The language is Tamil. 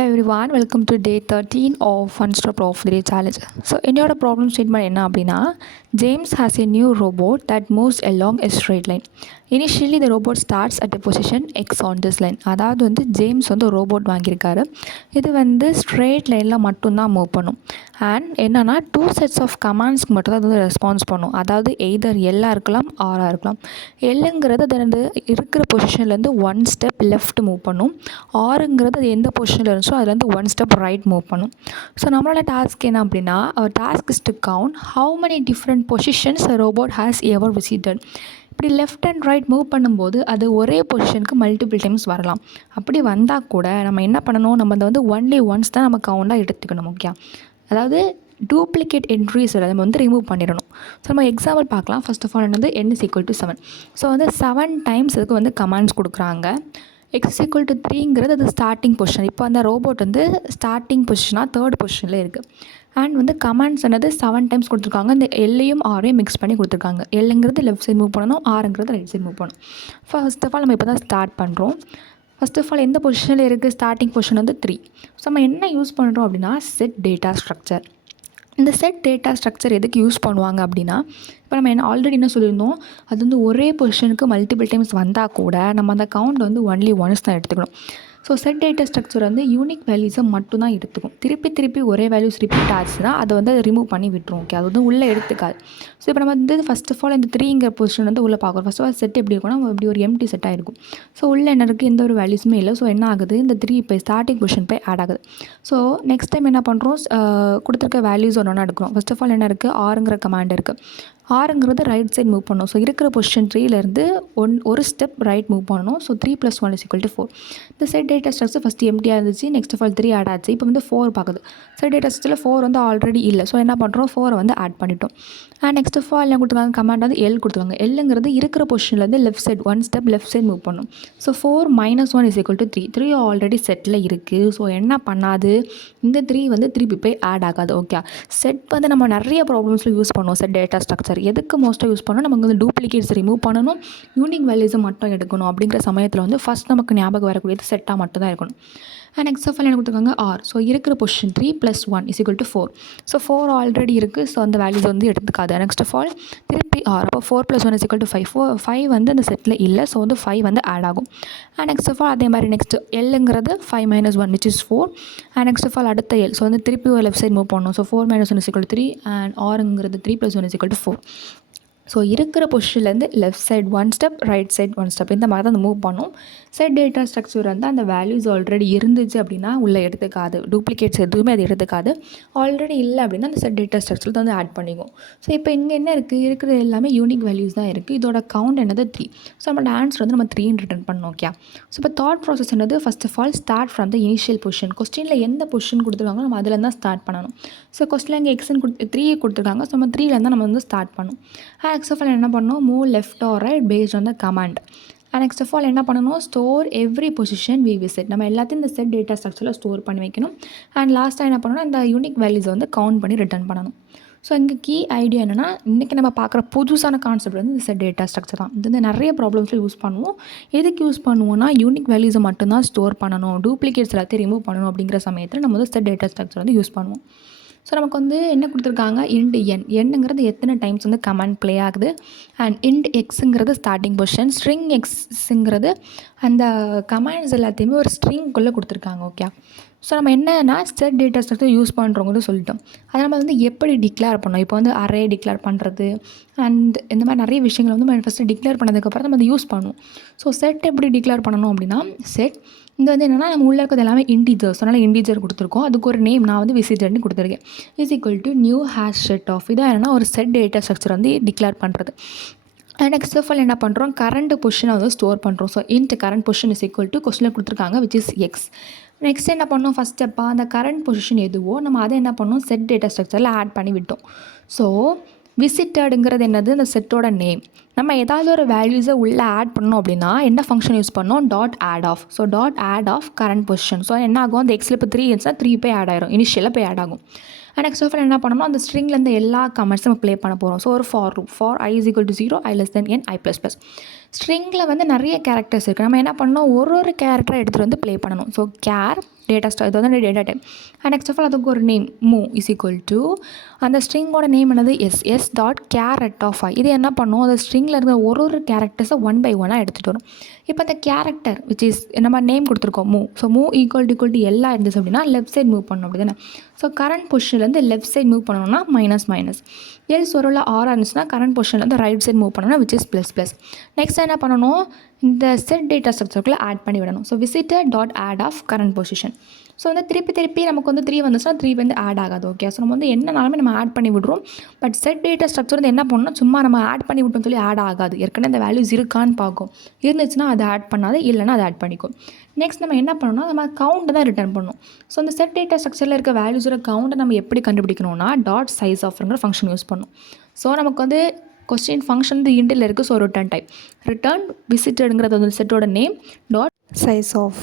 Hello everyone, welcome to day 13 of Fun Stop of the Day Challenge. So, என்னோட problem statement என்ன அப்படின்னா, James has a new robot that moves along a straight line. Initially, the robot starts at a position X on this line. அதாவது வந்து ஜேம்ஸ் வந்து ஒரு ரோபோட் வாங்கியிருக்காரு. இது வந்து ஸ்ட்ரெயிட் லைனில் மட்டும்தான் மூவ் பண்ணும். அண்ட் என்னென்னா 2 sets ஆஃப் கமாண்ட்ஸ்க்கு மட்டும் தான் அது வந்து ரெஸ்பான்ஸ் பண்ணும். அதாவது எய்தர் எல்லாக இருக்கலாம் ஆராக இருக்கலாம். எல்லுங்கிறது அது வந்து இருக்கிற பொசிஷன்லேருந்து 1 ஸ்டெப் லெஃப்ட் மூவ் பண்ணும். ஆறுங்கிறது அது எந்த பொசிஷனில் இருந்துச்சோ அதுலேருந்து 1 ஸ்டெப் ரைட் மூவ் பண்ணும். ஸோ நம்மளோட டாஸ்க் என்ன அப்படின்னா, அவர் task is to count how many different positions a robot has ever visited. இப்படி லெஃப்ட் அண்ட் ரைட் மூவ் பண்ணும்போது அது ஒரே பொசிஷனுக்கு மல்டிபிள் டைம்ஸ் வரலாம். அப்படி வந்தால் கூட நம்ம என்ன பண்ணணும், நம்ம அதை வந்து ஒன்லி ஒன்ஸ் தான் நம்ம கவுண்டாக எடுத்துக்கணும். ஓகே, அதாவது டூப்ளிகேட் என்ட்ரிஸ் நம்ம வந்து ரிமூவ் பண்ணிடணும். ஸோ நம்ம எக்ஸாம்பிள் பார்க்கலாம். ஃபர்ஸ்ட் ஆஃப் ஆல் என்னது n is equal to 7. So வந்து 7 டைம்ஸ் இதுக்கு வந்து கமாண்ட்ஸ் கொடுக்குறாங்க. x is equal to 3ங்கிறது அது ஸ்டார்டிங் பொசிஷன். இப்போ அந்த ரோபோட் வந்து ஸ்டார்டிங் பொசிஷனாக 3rd பொசிஷனில் இருக்குது. அண்ட் வந்து கமாண்ட்ஸ் என்னது 7 டைம்ஸ் கொடுத்துருக்காங்க. இந்த எல்லையும் ஆரையும் மிக்ஸ் பண்ணி கொடுத்துருக்காங்க. எல்லுங்கிறது லெஃப்ட் சைட் மூவ் பண்ணணும், ஆறுங்கிறது ரைட் சைட் மூவ் பண்ணணும். ஃபர்ஸ்ட் ஆஃப் ஆல் நம்ம இப்போ தான் ஸ்டார்ட் பண்ணுறோம். ஃபர்ஸ்ட் ஆஃப் ஆல் எந்த பொசிஷனில் இருக்குது, ஸ்டார்டிங் பொசிஷன் வந்து 3. ஸோ நம்ம என்ன யூஸ் பண்ணுறோம் அப்படின்னா செட் டேட்டா ஸ்ட்ரக்சர். இந்த செட் டேட்டா ஸ்ட்ரக்சர் எதுக்கு யூஸ் பண்ணுவாங்க அப்படின்னா, இப்போ நம்ம ஆல்ரெடி என்ன சொல்லியிருந்தோம், அது வந்து ஒரே பொசிஷனுக்கு மல்டிபிள் டைம்ஸ் வந்தால் கூட நம்ம அந்த கவுண்ட் வந்து ஒன்லி ஒன்ஸ் தான் எடுத்துக்கணும். ஸோ செட் டேட்டா ஸ்ட்ரக்சர் வந்து யூனிக் வேல்யூஸை மட்டும் தான் எடுத்துக்கும். திருப்பி ஒரே வேல்யூஸ் ரிப்பீட் ஆச்சுன்னா அதை வந்து ரிமூவ் பண்ணி விட்டுரும். ஓகே, அது வந்து உள்ளே எடுத்துக்காது. ஸோ இப்போ நம்ம வந்து ஃபஸ்ட் ஆஃப் ஆல் இந்த 3ங்கிற பொசிஷன் வந்து உள்ளே பார்க்குறோம். ஃபஸ்ட் ஆஃப் ஆல் செட் எப்படி இருக்கும்னா இப்படி ஒரு எம்டி செட்டாக இருக்கும். ஸோ உள்ளே என்ன இருக்குது, எந்த ஒரு வேல்யூஸுமே இல்லை. ஸோ என்ன ஆகுது, இந்த 3 இப்போ ஸ்டார்டிங் பொசிஷன் போய் ஆட் ஆகுது. ஸோ நெக்ஸ்ட் டைம் என்ன பண்ணுறோம், கொடுத்துருக்க வேல்யூஸ் ஒன்று எடுக்கிறோம். ஃபஸ்ட் ஆஃப் ஆல் என்ன இருக்குது, ஆறுங்கிற கமாண்ட் இருக்குது. ஆறுங்கிறது ரைட் சைட் மூவ் பண்ணணும். ஸோ இருக்கிற பொசிஷன் 3லேருந்து ஒரு ஸ்டெப் ரைட் மூவ் பண்ணணும். ஸோ 3 + 1 = 4. இந்த செட் டேட்டா ஸ்ட்ரக்சர் ஃபஸ்ட்டு எம்டியாக இருந்துச்சு. நெக்ஸ்ட் ஆஃப் ஆல் 3 ஆட் ஆச்சு. இப்போ வந்து 4 பார்க்குது. செட் டேட்டா ஸ்ட்ரக்சரில் 4 வந்து ஆல்ரெடி இல்லை. ஸோ என்ன பண்ணுறோம், 4 வந்து ஆட் பண்ணிட்டோம். அண்ட் நெக்ஸ்ட் ஆஃப் ஆல் என்ன கொடுத்துருக்காங்க, கமாண்ட் வந்து எல் கொடுத்துருவாங்க. எல்லுங்கிறது இருக்கிற பொசிஷன்லேருந்து left side 1 step left side move பண்ணணும். ஸோ 4 - 1 = 3. 3 ஆல்ரெடி செட்டில் இருக்குது. ஸோ என்ன பண்ணாது, இந்த 3 வந்து திருப்பி போய் ஆட் ஆகாது. ஓகே, செட் வந்து நம்ம நிறைய ப்ராப்ளம்ஸில் யூஸ் பண்ணுவோம். செட் டேட்டா ஸ்ட்ரக்சர் எதுக்கு மோஸ்ட்டாக யூஸ் பண்ணணும், நமக்கு வந்து டூப்ளிகேட்ஸ் ரிமூவ் பண்ணணும், யூனிக் வேல்யூஸை மட்டும் எடுக்கணும். அப்படிங்கிற சமயத்தில் வந்து ஃபஸ்ட் நமக்கு ஞாபகம் வரக்கூடியது செட்டாக மட்டும் தான் இருக்கணும். அண்ட் நெக்ஸ்ட் ஆஃப் ஆல் என்ன கொடுத்துருக்காங்க, ஆர். ஸோ இருக்கிற பொசிஷன் 3 + 1 = 4. ஸோ 4 ஆல்ரெடி இருக்குது. ஸோ அந்த வேல்யூஸ் வந்து எடுத்துக்காது. நெக்ஸ்ட் ஆஃப் ஆல் திருப்பி ஆர். அப்போ 4 + 1 = 5. 5 வந்து அந்த செட்டில் இல்லை. ஸோ வந்து 5 வந்து ஆட் ஆகும். அண்ட் நெக்ஸ்ட் ஆஃப் ஆல் அதே மாதிரி நெக்ஸ்ட் எல்லுங்கிறது 5 - 1 = 4. அண்ட் நெக்ஸ்ட் ஆஃப் ஆல் அடுத்த எல். ஸோ வந்து திருப்பி ஒரு லெஃப்ட் சைட் மூவ் பண்ணணும். ஸோ 4 - 1 = 3. அண்ட் ஆருங்கிறது 3 + 1 = 4. ஸோ இருக்கிற பொசிஷன்லேருந்து left side 1 step right side 1 step இந்த மாதிரி தான் அந்த மூவ் பண்ணும். செட் டேட்டா ஸ்ட்ரக்சர் வந்து அந்த வேல்யூஸ் ஆல்ரெடி இருந்துச்சு அப்படின்னா உள்ளே எடுத்துக்காது. டூப்ளிகேட்ஸ் எதுவுமே அது எடுத்துக்காது. ஆல்ரெடி இல்லை அப்படின்னா அந்த செட் டேட்டா ஸ்ட்ரக்சர் தான் வந்து ஆட் பண்ணிக்கும். ஸோ இப்போ இங்கே என்ன இருக்குது, இருக்கிற எல்லாமே யூனிக் வேல்யூஸ் தான் இருக்குது. இதோட கவுண்ட் என்னது 3. ஸோ நம்மளோட ஆன்சர் வந்து நம்ம 3 ரிட்டர்ன் பண்ணணும். ஓகே, ஸோ இப்போ தாட் ப்ராசஸ் என்னது, first of all start from the initial position. கொஸ்டினில் எந்த பொசிஷன் கொடுத்துருக்காங்க நம்ம அதில் தான் ஸ்டார்ட் பண்ணணும். ஸோ கொஸ்டினில் இங்கே எக்ஸ்ன்னு 3 கொடுத்துருக்காங்க. ஸோ நம்ம 3லேருந்து தான் நம்ம வந்து ஸ்டார்ட் பண்ணணும். நெக்ஸ்ட் ஆஃப் ஆல் என்ன பண்ணணும், move left or right based on the command. Next of all என்ன பண்ணணும், store every position we visit. நம்ம எல்லாத்தையும் இந்த செட் டேட்டா ஸ்ட்ரக்சரில் ஸ்டோர் பண்ணி வைக்கணும். அண்ட் லாஸ்ட்டாக என்ன பண்ணணும், இந்த யூனிக் வேல்யூஸை வந்து கவுண்ட் பண்ணி ரிட்டர்ன் பண்ணணும். ஸோ இங்கே கீ ஐடியா என்னென்னா, இன்றைக்கி நம்ம பார்க்குற புதுசான கான்செப்ட் வந்து இந்த செட் டேட்டா ஸ்ட்ரக்சர் தான். இது வந்து நிறைய ப்ராப்ளம்ஸில் யூஸ் பண்ணுவோம். எதுக்கு யூஸ் பண்ணுவோம்னா, யூனிக் வேல்யூஸை மட்டும்தான் ஸ்டோர் பண்ணணும், டூப்ளிகேட்ஸ் எல்லாத்தையும் ரிமூவ் பண்ணணும். அப்படிங்கிற சமயத்தில் நம்ம வந்து செட் டேட்டா ஸ்ட்ரக்சர் வந்து யூஸ் பண்ணுவோம். ஸோ நமக்கு வந்து என்ன கொடுத்துருக்காங்க, இன்ட் என். என்னங்கிறது எத்தனை டைம்ஸ் வந்து கமாண்ட் ப்ளே ஆகுது. அண்ட் இன்ட் எக்ஸுங்கிறது ஸ்டார்டிங் பொசிஷன். ஸ்ட்ரிங் எக்ஸுங்கிறது அந்த கமாண்ட்ஸ் எல்லாத்தையுமே ஒரு ஸ்ட்ரிங்குள்ளே கொடுத்துருக்காங்க. ஓகே, ஸோ நம்ம என்னன்னா செட் டேட்டா ஸ்ட்ரக்சர் யூஸ் பண்ணுறவங்க சொல்லிட்டோம். அதை நம்ம வந்து எப்படி டிக்ளேர் பண்ணோம், இப்போ வந்து அரே டிக்ளேர் பண்ணுறது அண்ட் இந்த மாதிரி நிறைய விஷயங்கள் வந்து நம்ம ஃபஸ்ட்டு டிக்ளேர் பண்ணதுக்கப்புறம் நம்ம அதை யூஸ் பண்ணுவோம். ஸோ செட் எப்படி டிக்ளேர் பண்ணணும் அப்படின்னா, செட் இது வந்து என்னென்னா நம்ம உள்ளே இருக்கிறது எல்லாமே இன்டீஜர்ஸ். அதனால் இன்டீஜர் கொடுத்துருக்கோம். அதுக்கு ஒரு நேம் நான் வந்து விசிட்டர்னு கொடுத்துருக்கேன். = நியூ ஹேஷ் செட் ஆஃப். இதான் என்னென்னா ஒரு செட் டேட்டா ஸ்ட்ரக்சர் வந்து டிக்ளேர் பண்ணுறது. அண்ட் நெக்ஸ்ட் ஆஃப் ஆல் என்ன பண்ணுறோம், கரண்ட் பொசிஷனை வந்து ஸ்டோர் பண்ணுறோம். ஸோ இன்ட் கரண்ட் பொசிஷன் = கொஸ்டினில் கொடுத்துருக்காங்க which is x. நெக்ஸ்ட் என்ன பண்ணோம், ஃபஸ்ட் ஸ்டெப்பாக அந்த கரண்ட் பொசிஷன் எதுவோ நம்ம அதை என்ன பண்ணோம், செட் டேட்டா ஸ்ட்ரக்சரில் ஆட் பண்ணி விட்டோம். ஸோ விசிட்டடுங்கிறது என்னது, அந்த செட்டோட நேம். நம்ம ஏதாவது ஒரு வேல்யூஸை உள்ளே ஆட் பண்ணோம் அப்படின்னா என்ன ஃபங்க்ஷன் யூஸ் பண்ணோம், dot add of. So dot add of current position. So என்ன ஆகும், அந்த எக்ஸில் இப்போ 3 இருந்துச்சுன்னா 3 போய் ஆட் ஆயிரும், இனிஷியலாக போய் ஆட் ஆகும். அண்ட் நெக்ஸ்ட் ஆஃப் ஆல் என்ன பண்ணணும், அந்த ஸ்ட்ரிங்லேருந்து எல்லா கமெண்ட்ஸும் நம்ம ப்ளே பண்ண போகிறோம். ஸோ ஒரு for loop, for i = 0, i n, i++. ஸ்ட்ரிங்கில் வந்து நிறைய கேரக்டர்ஸ் இருக்குது. நம்ம என்ன பண்ணணும், ஒரு கேரக்டரை எடுத்துகிட்டு வந்து ப்ளே பண்ணணும். ஸோ கேர் டேட்டா இது வந்து data type. And next of all அதுக்கு ஒரு நேம் மூ இஸ் ஈக்குவல் டு அந்த ஸ்ட்ரிங்கோட நேம் என்னது S dot char at of I. இது என்ன பண்ணும், அந்த ஸ்ட்ரிங்கில் இருக்கிற ஒரு கேரக்டர்ஸை 1 by 1 எடுத்துகிட்டு வரும். இப்போ அந்த கேரக்டர் விச் இஸ் நம்ம நேம் கொடுத்துருக்கோம் மூ. ஸோ மூ ஈக்குவல் டு எல்லாம் இருந்துச்சு அப்படின்னா லெஃப்ட் சைட் மூவ் பண்ணணும் அப்படி தானே. ஸோ கரண்ட் பொசிஷன்லேருந்து லெஃப்ட் சைட் மூவ் பண்ணணும்னா மைனஸ். எல்ஸ் ஒரு ஆராக இருந்துச்சுன்னா கரண்ட் பொசிஷன்லேருந்து ரைட் சைட் மூவ் பண்ணணும்னா விச் இஸ் ப்ளஸ். நெக்ஸ்ட் என்ன பண்ணணும், இந்த செட் டேட்டா ஸ்ட்ரக்சருக்குள்ளே ஆட் பண்ணி விடணும். So visitor dot add of current position. So வந்து திருப்பி நமக்கு வந்து 3 வந்துச்சுன்னா 3 வந்து ஆட் ஆகாது. ஓகே, ஸோ நம்ம வந்து என்னனாலுமே நம்ம ஆட் பண்ணி விடுறோம். பட் செட் டேட்டா ஸ்ட்ரக்சர் வந்து என்ன பண்ணணும், சும்மா நம்ம ஆட் பண்ணி விட்டோம்னு சொல்லி ஆட் ஆகாது. ஏற்கனவே இந்த வேல்யூஸ் இருக்கான்னு பார்க்கும். இருந்துச்சுன்னா அதை ஆட் பண்ணாது, இல்லைன்னா அதை ஆட் பண்ணிக்கும். நெக்ஸ்ட் நம்ம என்ன பண்ணணும்னா நம்ம கவுண்ட் தான் ரிட்டர்ன் பண்ணணும். ஸோ இந்த செட் டேட்டா ஸ்ட்ரக்சரில் இருக்க வேல்யூஸோட கவுண்டை நம்ம எப்படி கண்டுபிடிக்கணும்னா டாட் சைஸ் ஆஃப்ங்கிற ஃபங்க்ஷன் யூஸ் பண்ணணும். ஸோ நமக்கு வந்து கொஸ்டின் ஃபங்க்ஷன் வந்து இன்டில் இருக்குது. ஸோ ரிட்டர்ன் டைப் ரிட்டர்ன் விசிட்டடுங்கிறது வந்து செட்டோட நேம் டாட் சைஸ் ஆஃப்.